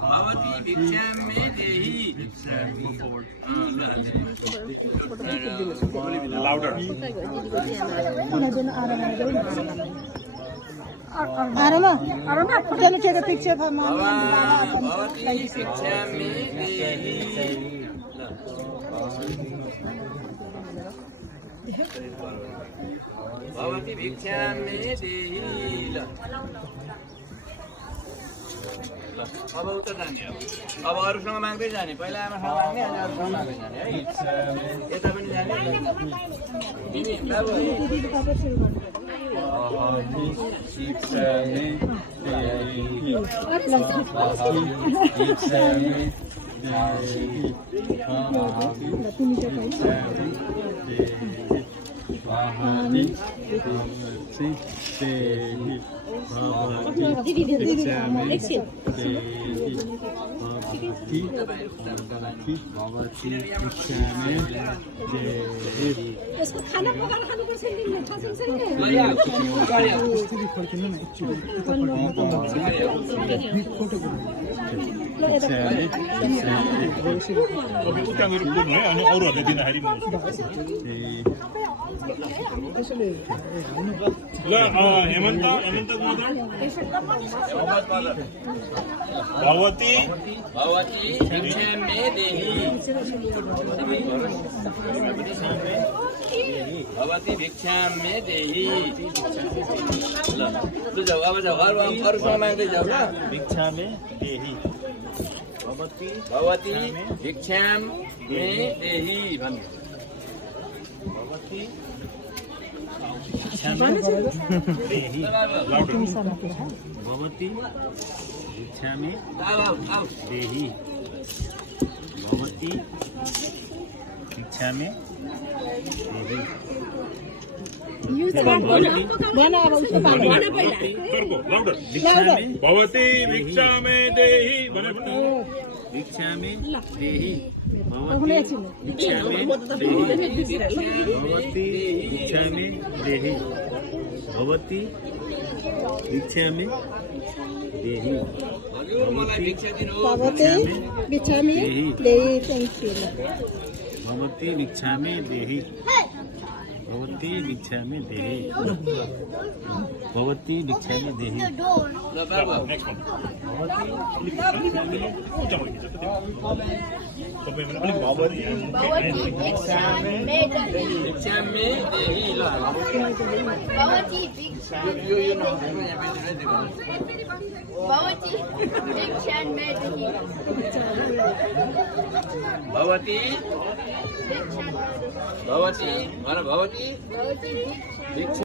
भवती भिक्षां मे देहि आरामा चलो ठीक है पिक्चर भवती भिक्षां मे देहि भवती भिक्षां मे देहि अब उता जाने अब अरूसँग माग्दै जाने पहिला आमासँग माग्ने अनि अरूसँग माग्दै जाने है यता पनि जाने तिमी बाबु यसको खाना पकाएर खानुपर्छ नि थाहा छैन भवती भिक्षां मे देहि भवती भिक्षां मे देहि ल तु जाऊ अब जाऊ अरूसँग माग्दै जाऊ ल भिक्षा मे देहि भवती भिक्षां मे देहि भन्नु भवती देहि भवती भिक्षा मे देहि भवती भिक्षा मे देहि भवती भिक्षा मे देहि भिक्षा मे देहि भवती भिक्षा मे देहि भवती भिक्षा मे देहि भिक्षा में देहि थैंक यू भवती भिक्षा मे देहि भवती भिक्षा मे देहि भवती भिक्षा मे देहि भवती